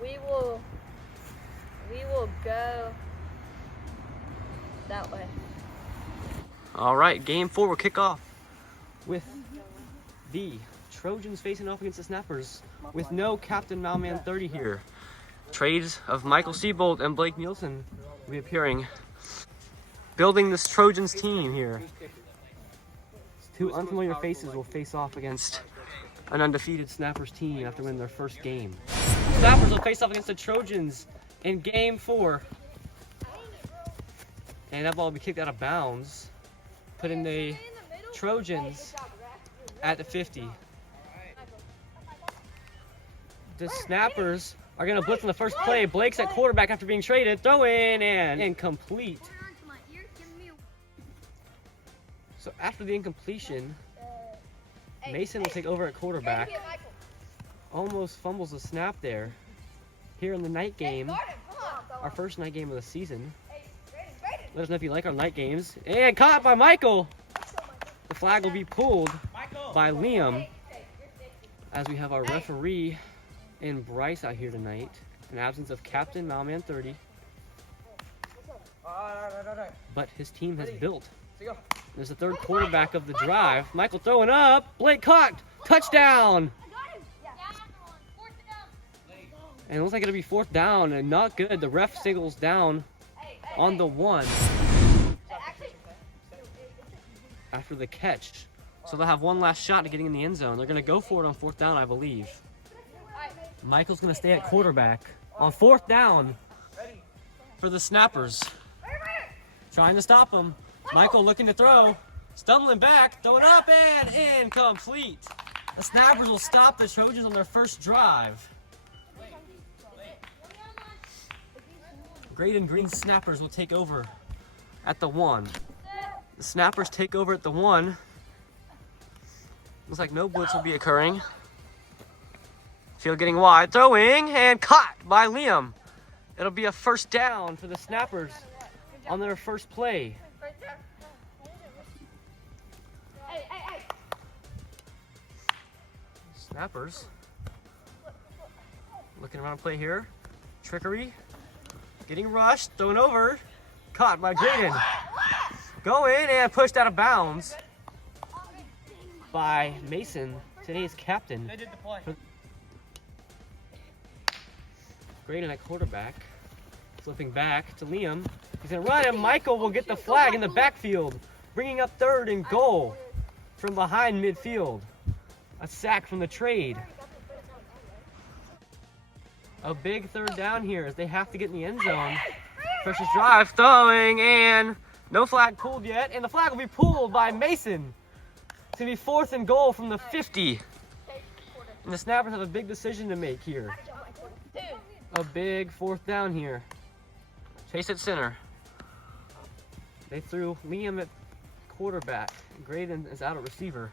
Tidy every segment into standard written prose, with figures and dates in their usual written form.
We will go that way. All right, game 4 will kick off with the Trojans facing off against the Snappers with no Captain Malman 30 here. Trades of Michael Seybold and Blake Nielsen will be appearing, building this Trojans team here. Two unfamiliar faces will face off against an undefeated Snappers team after winning their first game. Snappers will face off against the Trojans in game 4. And that ball will be kicked out of bounds, putting the Trojans at the 50. The Snappers are going to blitz on the first play. Blake's at quarterback after being traded. Throw in and incomplete. So after the incompletion, Mason will take over at quarterback. Almost fumbles the snap there. Here in the night game, our first night game of the season. Let us know if you like our night games. And caught by Michael. The flag will be pulled by Liam as we have our referee in Bryce out here tonight. In absence of Captain Malman 30. But his team has built. There's the third quarterback of the drive. Michael throwing up. Blake caught. Touchdown. And it looks like it'll be 4th down and not good. The ref signals down on the 1 after the catch. So they'll have one last shot at getting in the end zone. They're going to go for it on 4th down, I believe. Michael's going to stay at quarterback on 4th down for the Snappers. Trying to stop him. Michael looking to throw. Stumbling back. Throwing up and incomplete. The Snappers will stop the Trojans on their first drive. Great and Green Snappers will take over at the 1. The Snappers take over at the 1. Looks like no blitz will be occurring. Field getting wide, throwing, and caught by Liam. It'll be a 1st down for the Snappers on their first play. Snappers looking around play here. Trickery. Getting rushed, thrown over, caught by Graydon. Going and pushed out of bounds by Mason, today's captain. Graydon at quarterback, flipping back to Liam. He's gonna run and Michael will get the flag in the backfield, bringing up 3rd and goal from behind midfield. A sack from the trade. A big 3rd down here as they have to get in the end zone. Precious drive, throwing, and no flag pulled yet. And the flag will be pulled by Mason. It's going to be 4th and goal from the 50. And the Snappers have a big decision to make here. A big 4th down here. Chase at center. They threw Liam at quarterback. Graydon is out at receiver.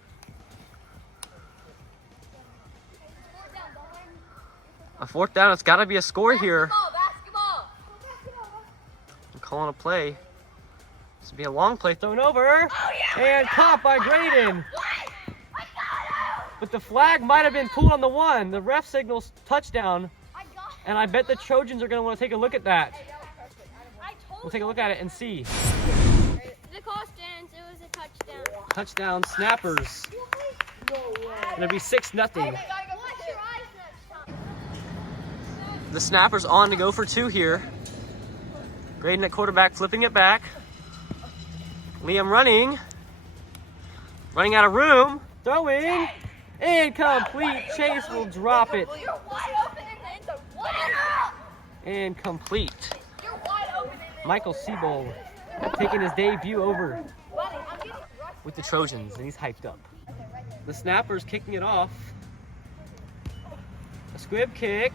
A 4th down, it's got to be a score here. Basketball. I'm calling a play. This will be a long play thrown over. And caught by Graydon. But the flag might have been pulled on the 1. The ref signals touchdown. And I bet the Trojans are going to want to take a look at that. We'll take a look at it and see. The call stands. It was a touchdown. Touchdown, Snappers. It'll be 6-0. The Snappers on to go for 2 here. Graydon at quarterback, flipping it back. Liam running. Running out of room. Throwing. Incomplete. Chase will drop it. Incomplete. Michael Seybold taking his debut over with the Trojans, and he's hyped up. The Snappers kicking it off. A squib kick.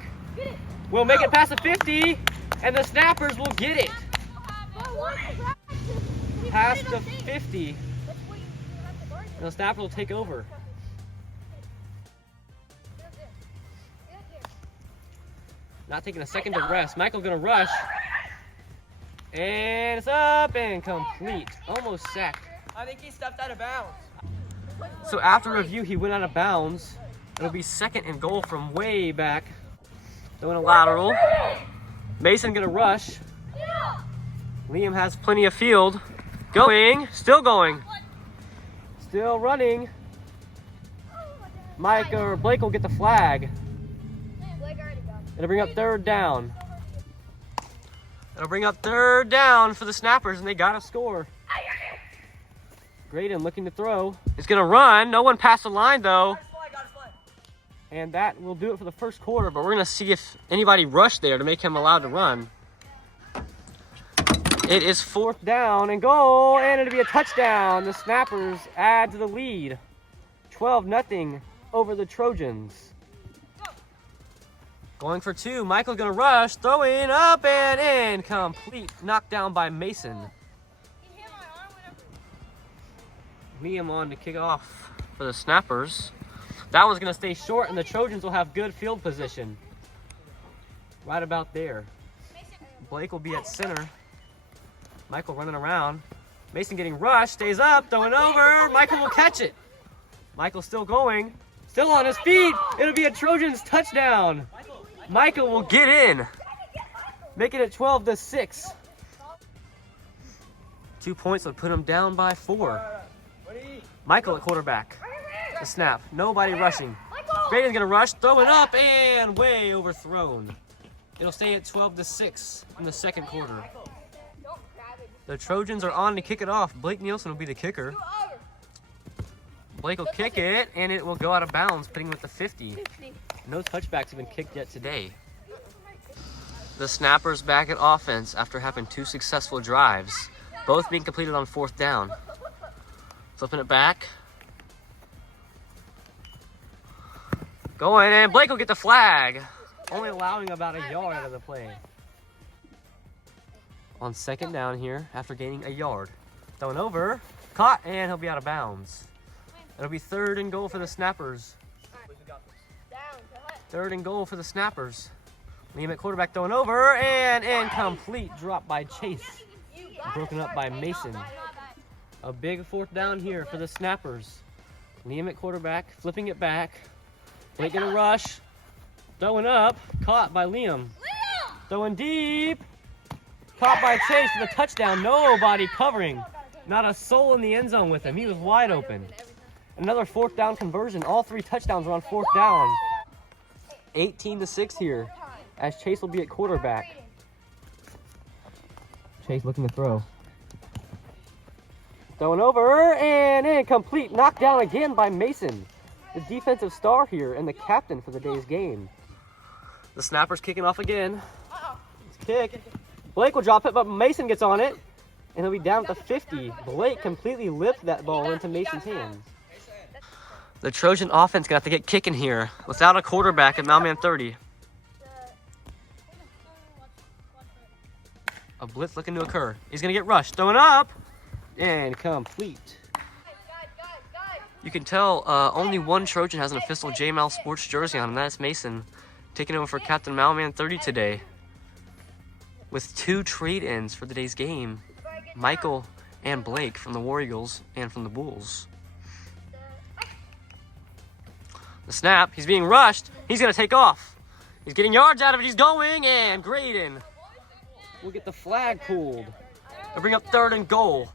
Will make it past the 50, and the Snappers will get it. Past the 50. And the Snappers will take over. Not taking a second to rest. Michael's gonna rush. And it's up and complete. Almost sacked. I think he stepped out of bounds. So after review, he went out of bounds. It'll be 2nd and goal from way back Throwing a lateral. Mason gonna rush. Liam has plenty of field. Going, still going. Still running. Blake will get the flag. It'll bring up third down. It'll bring up third down for the Snappers, and they gotta score. Graydon looking to throw. He's gonna run. No one passed the line though. And that will do it for the first quarter, but we're gonna see if anybody rushed there to make him allowed to run. It is fourth down and goal, and it'll be a touchdown. The Snappers add to the lead. 12-0 over the Trojans. Going for two, Michael's gonna rush, throwing up and in. Complete, knocked down by Mason. Liam on to kick off for the Snappers. That one's gonna stay short, and the Trojans will have good field position. Right about there. Blake will be at center. Michael running around. Mason getting rushed, stays up, throwing over. Michael will catch it. Michael still going, still on his feet. It'll be a Trojans touchdown. Michael will get in, making it 12-6. 2 points would put him down by 4. Michael at quarterback. The snap, nobody rushing. Graydon's gonna rush, throwing up and way overthrown. It'll stay at 12-6 in the second quarter. The Trojans are on to kick it off. Blake Nielsen will be the kicker. Blake will kick it, and it will go out of bounds, putting him at the 50. No touchbacks have been kicked yet today. The Snappers back at offense after having 2 successful drives, both being completed on fourth down. Flipping it back. Going, and Blake will get the flag. Only allowing about a yard out of the play. On second down here, after gaining a yard. Throwing over, caught, and he'll be out of bounds. It'll be third and goal for the Snappers. Third and goal for the Snappers. Liam at quarterback throwing over, and incomplete. Drop by Chase. Broken up by Mason. A big fourth down here for the Snappers. Liam at quarterback, flipping it back. Blake gonna rush. Throwing up, caught by Liam. Throwing deep. Caught by Chase for the touchdown. Nobody covering. Not a soul in the end zone with him. He was wide open. Another fourth down conversion. All 3 touchdowns are on fourth down. 18-6 here as Chase will be at quarterback. Chase looking to throw. Throwing over and incomplete. Knocked down again by Mason, the defensive star here and the captain for the day's game. The Snappers kicking off again. It's kick. Blake will drop it, but Mason gets on it, and he'll be down at the 50. Blake completely lifted that ball into Mason's hands. The Trojan offense gonna have to get kicking here without a quarterback at Malman 30. A blitz looking to occur. He's gonna get rushed, throwing up, and complete. You can tell only one Trojan has an official JML Sports jersey on, and that's Mason, taking over for Captain Malman 30 today. With 2 trade-ins for today's game, Michael and Blake from the War Eagles and from the Bulls. The snap, he's being rushed. He's gonna take off. He's getting yards out of it, he's going, and Graydon will get the flag pulled. They'll bring up third and goal.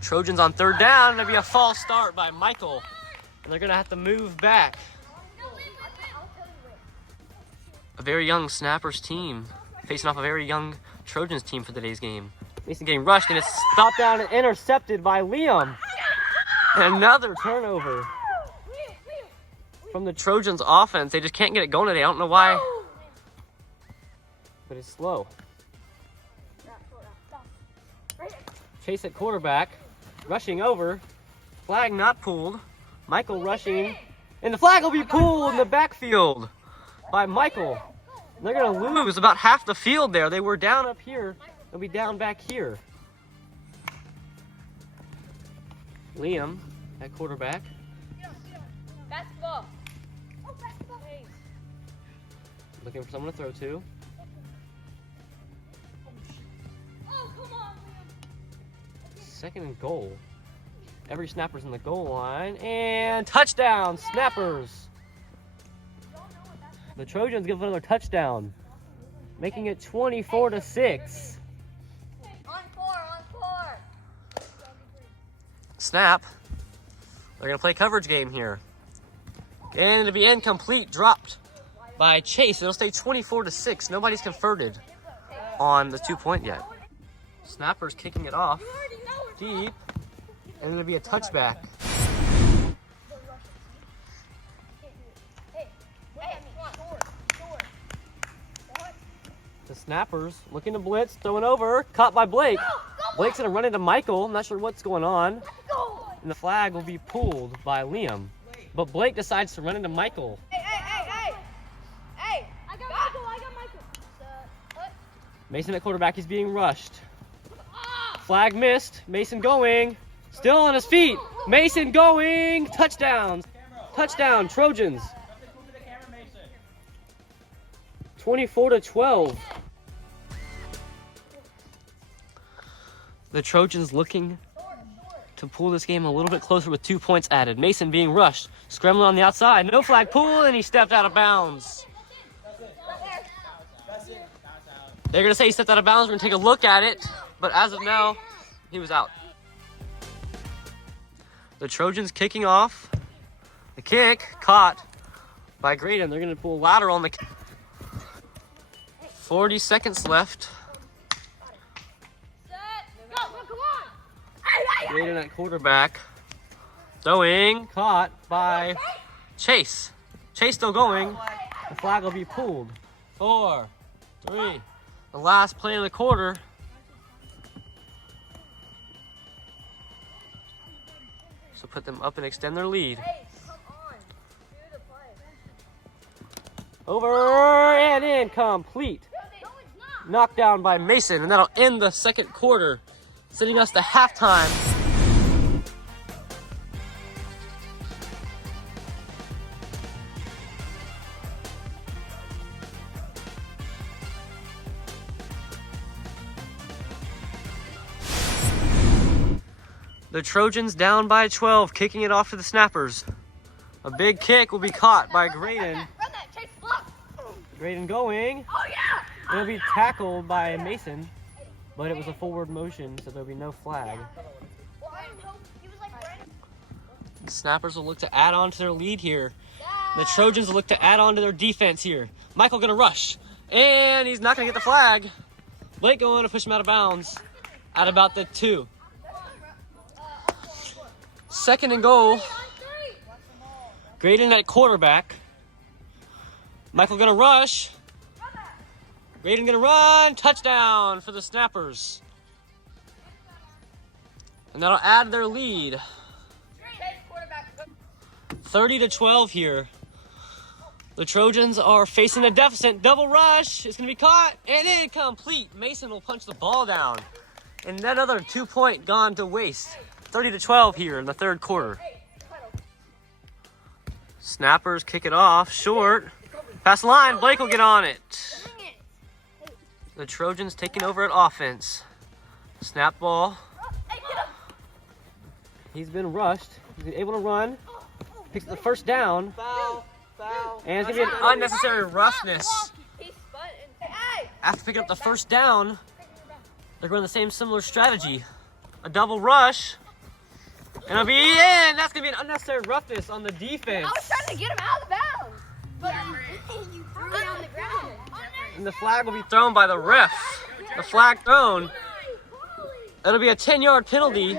Trojans on third down, it'll be a false start by Michael. And they're gonna have to move back. A very young Snappers team facing off a very young Trojans team for today's game. Mason getting rushed, and it's stopped down and intercepted by Liam. And another turnover from the Trojans offense. They just can't get it going today. I don't know why, but it's slow. Chase at quarterback, rushing over. Flag not pulled. Michael rushing, and the flag will be pulled in the backfield by Michael. They're going to lose about half the field there. They were down up here. They'll be down back here. Liam at quarterback. Basketball. Looking for someone to throw to. Oh, come on, Second and goal. Every snapper's in the goal line. And touchdown, Snappers. The Trojans give another touchdown, making it 24-6. On four. Snap. They're going to play coverage game here. And it'll be incomplete, dropped by Chase. It'll stay 24-6. Nobody's converted on the 2-point yet. Snapper's kicking it off deep, and it'll be a touchback. The Snappers looking to blitz, throwing over, caught by Blake. Blake's gonna run into Michael. I'm not sure what's going on. And the flag will be pulled by Liam. But Blake decides to run into Michael. Hey! I got Michael. Mason at quarterback, he's being rushed. Flag missed. Mason going. Still on his feet. Mason going. Touchdown. Touchdown, Trojans. 24-12. The Trojans looking to pull this game a little bit closer with 2 points added. Mason being rushed. Scrambling on the outside. No flag pull, and he stepped out of bounds. They're going to say he stepped out of bounds. We're going to take a look at it. But as of now, he was out. The Trojans kicking off. The kick caught by Graydon. They're going to pull lateral on the kick. 40 seconds left. Graydon at quarterback. Throwing. Caught by Chase. Chase still going. The flag will be pulled. 4, 3. The last play of the quarter. So put them up and extend their lead. Over and incomplete. Knocked down by Mason, and that'll end the second quarter, sending us to halftime. The Trojans down by 12, kicking it off to the Snappers. A big kick will be caught by Graydon. Run that, Chase, block. Graydon going. Oh, yeah. It'll be tackled by Mason, but it was a forward motion, so there'll be no flag. The Snappers will look to add on to their lead here. The Trojans will look to add on to their defense here. Michael gonna rush, and he's not gonna get the flag. Blake going to push him out of bounds at about the 2. Second and goal. Graydon at quarterback. Michael gonna rush. Graydon gonna run. Touchdown for the Snappers. And that'll add their lead. 30-12 here. The Trojans are facing a deficit. Double rush. It's gonna be caught and incomplete. Mason will punch the ball down. And that other 2-point gone to waste. 30-12 here in the third quarter. Snappers kick it off, short. Pass the line, Blake will get on it. The Trojans taking over at offense. Snap ball. He's been rushed. He's able to run. Picks up the first down. Foul. And it's going to be an unnecessary roughness. After picking up the first down, they're going the same similar strategy. A double rush. And it'll be in. That's going to be an unnecessary roughness on the defense. I was trying to get him out of bounds. But you threw it on the ground. And the flag will be thrown by the ref. The flag thrown. It'll be a 10-yard penalty.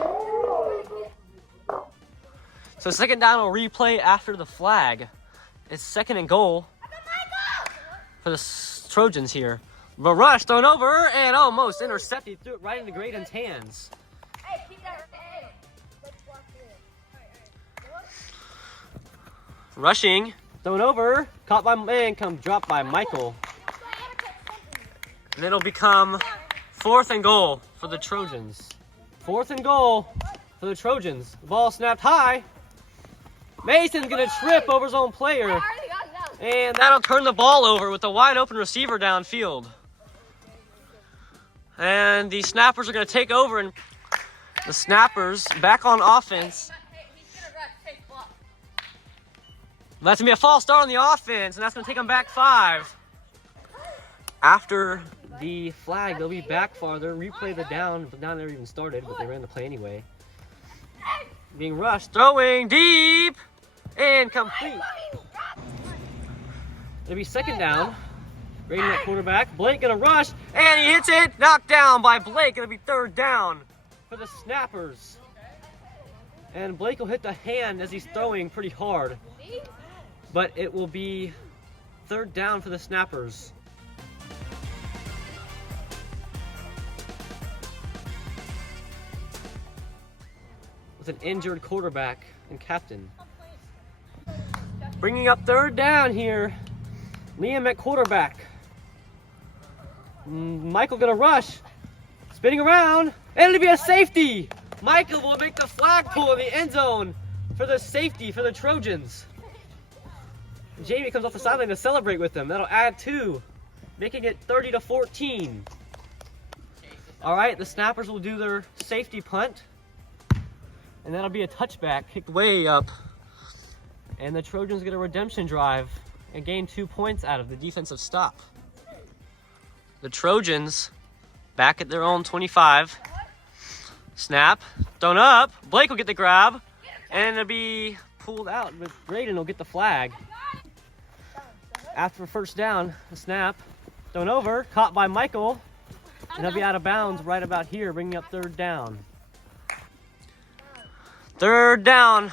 So second down will replay after the flag. It's second and goal for the Trojans here. The rush thrown over and almost intercepted. He threw it right into Graydon's hands. Rushing, thrown over, caught by man, dropped by Michael. And it'll become 4th and goal for the Trojans. 4th and goal for the Trojans. The ball snapped high. Mason's gonna trip over his own player. And that'll turn the ball over with a wide open receiver downfield. And the Snappers are gonna take over, and the Snappers back on offense. That's going to be a false start on the offense, and that's going to take them back 5. After the flag, they'll be back farther, replay the down. The down never even started, but they ran the play anyway. Being rushed, throwing deep, and complete. It'll be 2nd down. Grading at quarterback. Blake gonna rush, and he hits it. Knocked down by Blake. It'll be 3rd down for the Snappers. And Blake will hit the hand as he's throwing pretty hard. But it will be 3rd down for the Snappers. With an injured quarterback and captain. Bringing up 3rd down here. Liam at quarterback. Michael gonna rush. Spinning around. And it'll be a safety. Michael will make the flag pull in the end zone for the safety for the Trojans. Jamie comes off the sideline to celebrate with them. That'll add 2, making it 30-14. All right, the Snappers will do their safety punt. And that'll be a touchback, kicked way up. And the Trojans get a redemption drive and gain 2 points out of the defensive stop. The Trojans back at their own 25. Snap, thrown up. Blake will get the grab, and it'll be pulled out, but Graydon will get the flag. After 1st down, a snap, thrown over, caught by Michael, and he'll be out of bounds right about here, bringing up 3rd down. 3rd down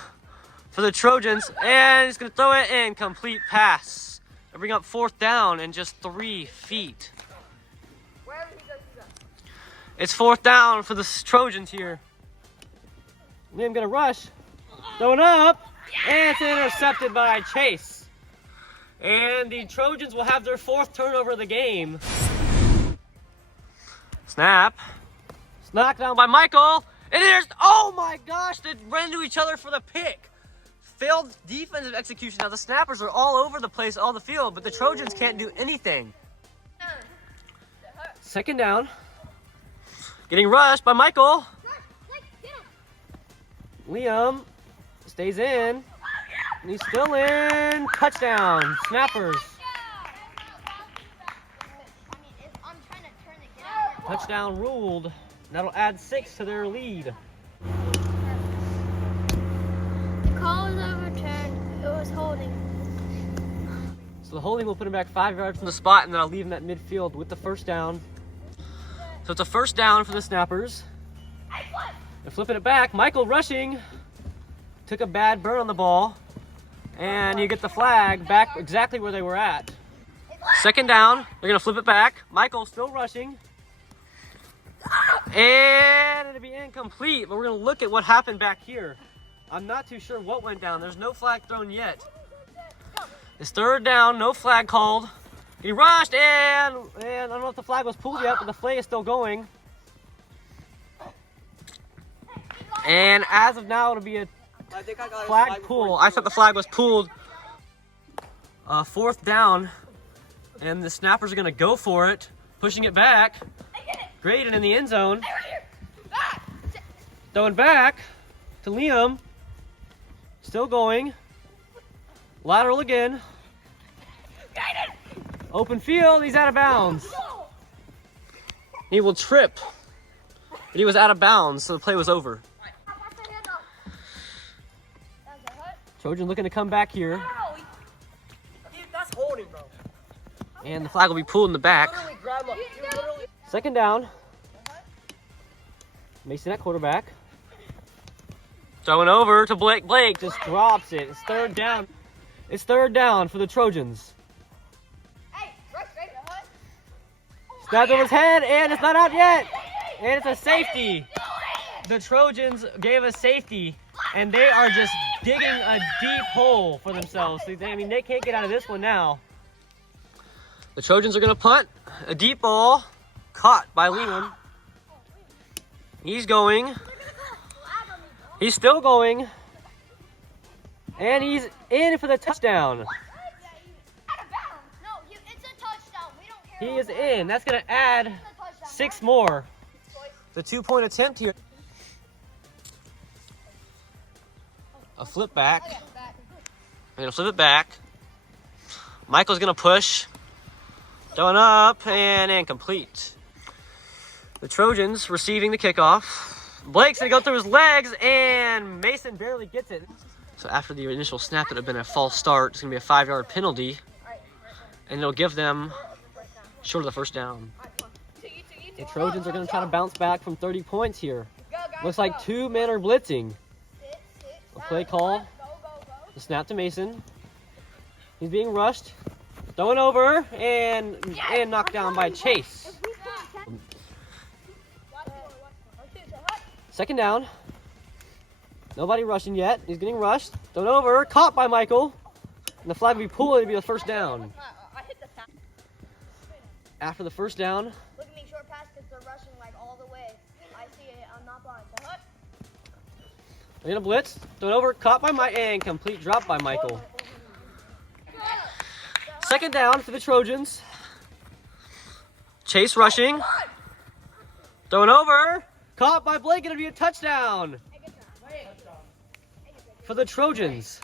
for the Trojans, and he's going to throw it in, complete pass. They'll bring up 4th down in just 3 feet. It's 4th down for the Trojans here. Liam going to rush, throwing up, and it's intercepted by Chase. And the Trojans will have their 4th turnover of the game. Snap. Knocked down by Michael. And there's, oh my gosh, they ran into each other for the pick. Failed defensive execution. Now the Snappers are all over the place, all the field, but the Trojans can't do anything. 2nd down. Getting rushed by Michael. Liam stays in. And he's still in. Touchdown. Snappers. Touchdown ruled. That'll add 6 to their lead. The call was overturned. It was holding. So the holding will put him back 5 yards from the spot, and then I'll leave him at midfield with the 1st down. So it's a 1st down for the Snappers. They're flipping it back. Michael rushing. Took a bad burn on the ball. And you get the flag back exactly where they were at. 2nd down. They're going to flip it back. Michael still rushing. And it'll be incomplete, but we're going to look at what happened back here. I'm not too sure what went down. There's no flag thrown yet. It's 3rd down, no flag called. He rushed, and I don't know if the flag was pulled yet, but the flag is still going. And as of now, it'll be a flag pull. I thought the flag was pulled. 4th down, and the Snappers are going to go for it, pushing it back. Graydon in the end zone. Throwing back to Liam. Still going. Lateral again. Open field. He's out of bounds. He will trip. But he was out of bounds, so the play was over. Trojans looking to come back here. That's holding, bro. And the flag will be pulled in the back. 2nd down. Mason at quarterback. Throwing over to Blake. Blake just drops it. It's 3rd down. It's 3rd down for the Trojans. Snapped over his head, and it's not out yet. And it's a safety. The Trojans gave a safety, and they are just digging a deep hole for themselves. I mean, they can't get out of this one now. The Trojans are going to punt. A deep ball. Caught by Liam. He's going. He's still going. And he's in for the touchdown. He is in. That's going to add 6 more. The 2-point attempt here. A flip back. gonna flip it back. Michael's gonna push. Throwing up and incomplete. The Trojans receiving the kickoff. Blake's gonna go through his legs and Mason barely gets it. So after the initial snap, it would have been a false start. It's gonna be a 5-yard penalty. And it'll give them short of the first down. The Trojans are gonna try to bounce back from 30 points here. Looks like 2 men are blitzing. A play call. The snap to Mason. He's being rushed. Throwing over and knocked down by Chase. Second down. Nobody rushing yet. He's getting rushed. Thrown over. Caught by Michael. And the flag will be pulled. It'll be the first down. After the first down. Look at me, short pass because they're rushing like all the way. I see it. I'm not blind. They're gonna blitz. Thrown over. Caught by Mike and complete drop by Michael. Second down for the Trojans. Chase rushing. Throwing over. Caught by Blake. It'll be a touchdown for the Trojans.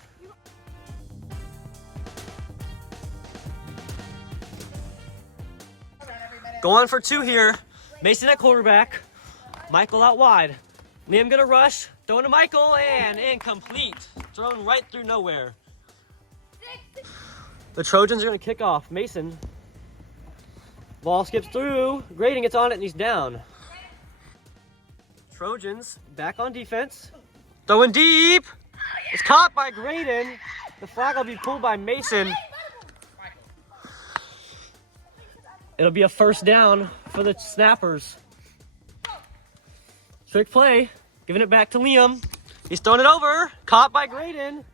Going for 2 here. Mason at quarterback. Michael out wide. Liam gonna rush. Throwing to Michael and incomplete. Thrown right through nowhere. The Trojans are gonna kick off. Mason. Ball skips through. Graydon gets on it and he's down. Trojans back on defense. Throwing deep. It's caught by Graydon. The flag will be pulled by Mason. It'll be a first down for the snappers. Trick play. Giving it back to Liam. He's throwing it over. Caught by Graydon.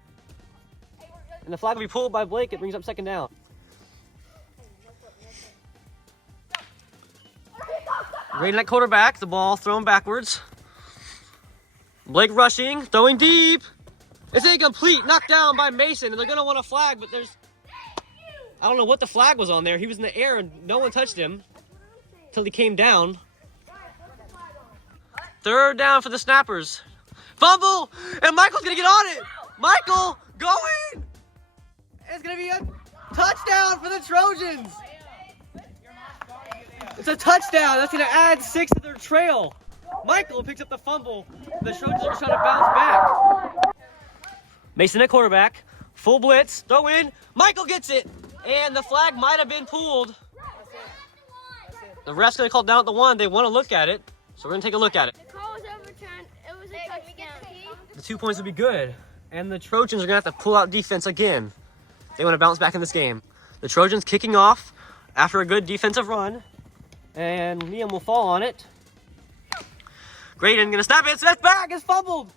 And the flag will be pulled by Blake. It brings up second down. Graydon at quarterback. The ball thrown backwards. Blake rushing. Throwing deep. It's incomplete. Knocked down by Mason. And they're going to want a flag, but there's... I don't know what the flag was on there. He was in the air and no one touched him until he came down. Third down for the snappers. Fumble! And Michael's going to get on it. Michael going! It's going to be a touchdown for the Trojans. It's a touchdown. That's going to add 6 to their trail. Michael picks up the fumble. The Trojans are trying to bounce back. Mason at quarterback. Full blitz. Throw in. Michael gets it. And the flag might have been pulled. The ref's going to call down at the 1. They want to look at it. So we're going to take a look at it. The call was overturned. It was a touchdown. The 2 points would be good. And the Trojans are going to have to pull out defense again. They want to bounce back in this game. The Trojans kicking off after a good defensive run. And Liam will fall on it. Graydon going to snap it. That's back. It's fumbled.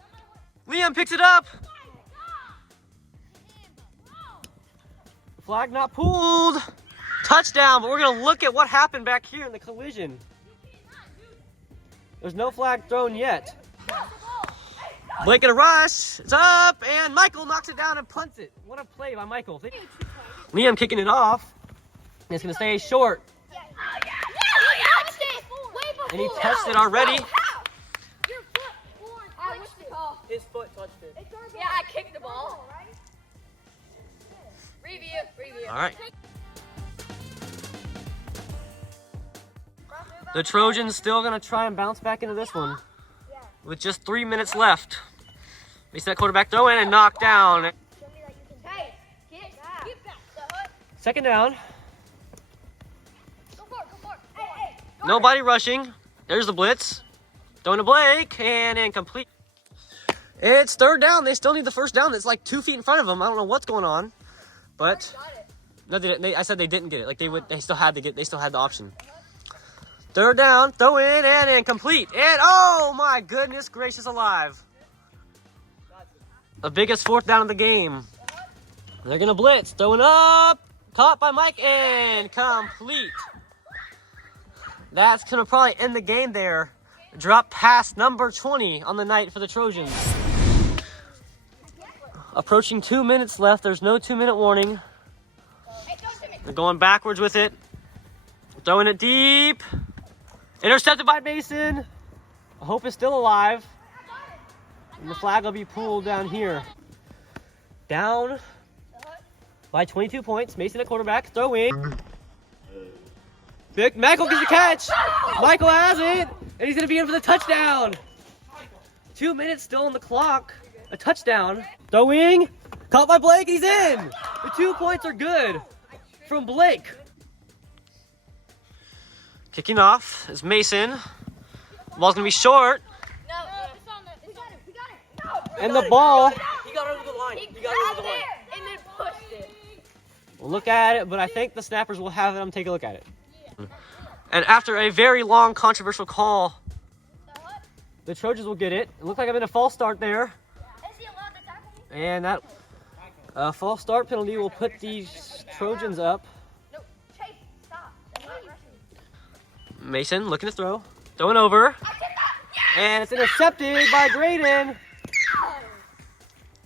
Liam picks it up. Flag not pulled. Touchdown, but we're going to look at what happened back here in the collision. There's no flag thrown yet. Blake in a rush. It's up, and Michael knocks it down and punts it. What a play by Michael. Liam kicking it off. It's going to stay short. And he touched it already. His foot touched it. Yeah, I kicked the ball. Review. All right. The Trojans still going to try and bounce back into this one with just 3 minutes left. We set quarterback throw in and knock down. Second down. Nobody rushing. There's the blitz. Throwing to Blake and incomplete. It's third down. They still need the first down. It's like 2 feet in front of them. I don't know what's going on, but no, they didn't. I said they didn't get it. Like they would. They still had to get. They still had the option. Third down. Throw in and incomplete. And oh my goodness gracious alive! The biggest fourth down of the game. They're gonna blitz. Throwing up. Caught by Mike and complete. That's gonna probably end the game there. Drop pass number 20 on the night for the Trojans. Approaching 2 minutes left. There's no 2-minute warning. They're going backwards with it. Throwing it deep. Intercepted by Mason. Hope is still alive. And the flag will be pulled down here. Down by 22 points. Mason at quarterback, throwing. Michael gets the catch. Michael has it, and he's gonna be in for the touchdown. 2 minutes still on the clock. A touchdown. Throwing. Caught by Blake, he's in. The 2 points are good from Blake. Kicking off is Mason. The ball's gonna be short. No, it's on the. We got it. No. And the ball. He got over the line. He He got over the line. and then pushed it. We'll look at it, but I think the snappers will have them take a look at it. And after a very long controversial call, the Trojans will get it. It looked like I'm in a false start there. Is he allowed to tackle me? And that false start penalty will put these Trojans up. No, Chase, stop. That's not rushing. Mason looking to throw. Throwing over. And it's intercepted by Graydon.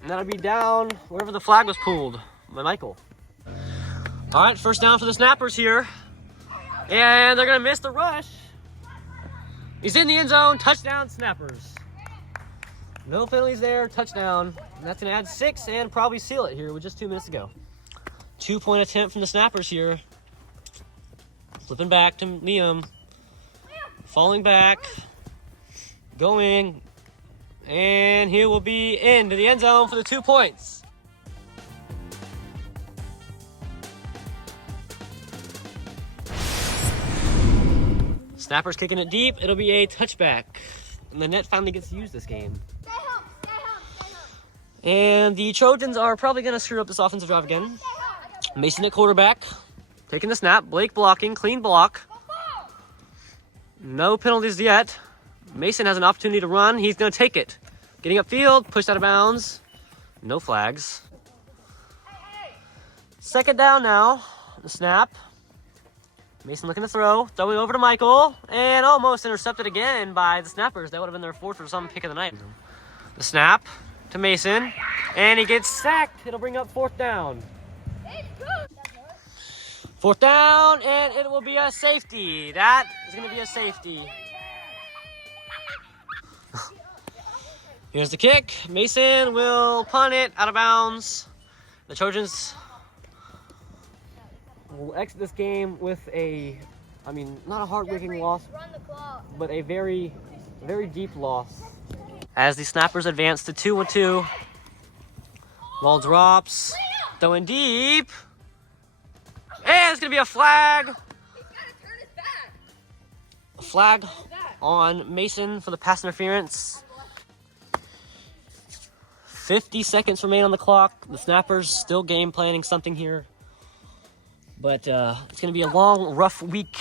And that'll be down wherever the flag was pulled by Michael. All right, first down for the snappers here. And they're going to miss the rush. He's in the end zone. Touchdown, snappers. No penalties there. Touchdown. And that's going to add 6 and probably seal it here with just 2 minutes to go. 2-point attempt from the snappers here. Flipping back to Liam. Falling back. Going. And he will be into the end zone for the 2 points. Snappers kicking it deep. It'll be a touchback. And the net finally gets used this game. Stay home. Stay home. Stay home. And the Trojans are probably going to screw up this offensive drive again. Mason at quarterback. Taking the snap. Blake blocking. Clean block. No penalties yet. Mason has an opportunity to run. He's going to take it. Getting upfield. Pushed out of bounds. No flags. Second down now. The snap. Mason looking to throw. Throwing over to Michael. And almost intercepted again by the snappers. That would have been their 4th or some pick of the night. The snap to Mason. And he gets sacked. It'll bring up 4th down. 4th down, and it will be a safety. That is going to be a safety. Here's the kick. Mason will punt it out of bounds. The Trojans will exit this game with not a heartbreaking loss, Run the clock. but a very, very deep loss. As the snappers advance to 2-2, ball drops, throwing deep, and it's gonna be a flag. He's gotta turn his back. A flag on Mason for the pass interference. 50 seconds remain on the clock. The snappers still game planning something here. But it's going to be a long, rough week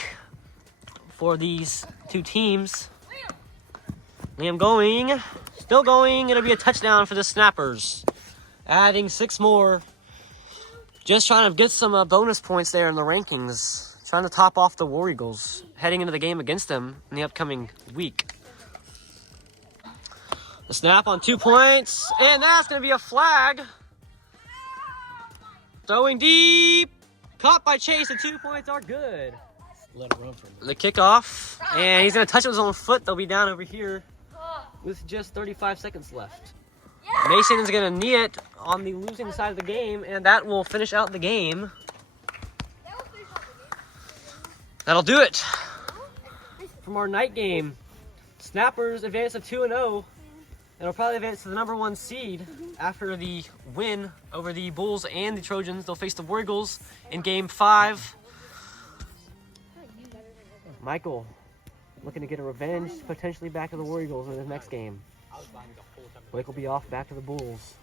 for these two teams. Liam going. Still going. It'll be a touchdown for the snappers. Adding 6 more. Just trying to get some bonus points there in the rankings. Trying to top off the War Eagles. Heading into the game against them in the upcoming week. The snap on 2 points. And that's going to be a flag. Throwing deep. Caught by Chase, the 2 points are good. Let it run for him. The kickoff, and he's going to touch it with his own foot. They'll be down over here with just 35 seconds left. Mason is going to knee it on the losing side of the game, and that will finish out the game. That'll do it from our night game. Snappers advance to 2-0. And will probably advance to the #1 seed after the win over the Bulls and the Trojans. They'll face the War Eagles in Game 5. Michael looking to get a revenge, potentially back to the War Eagles in his next game. Blake will be off back to the Bulls.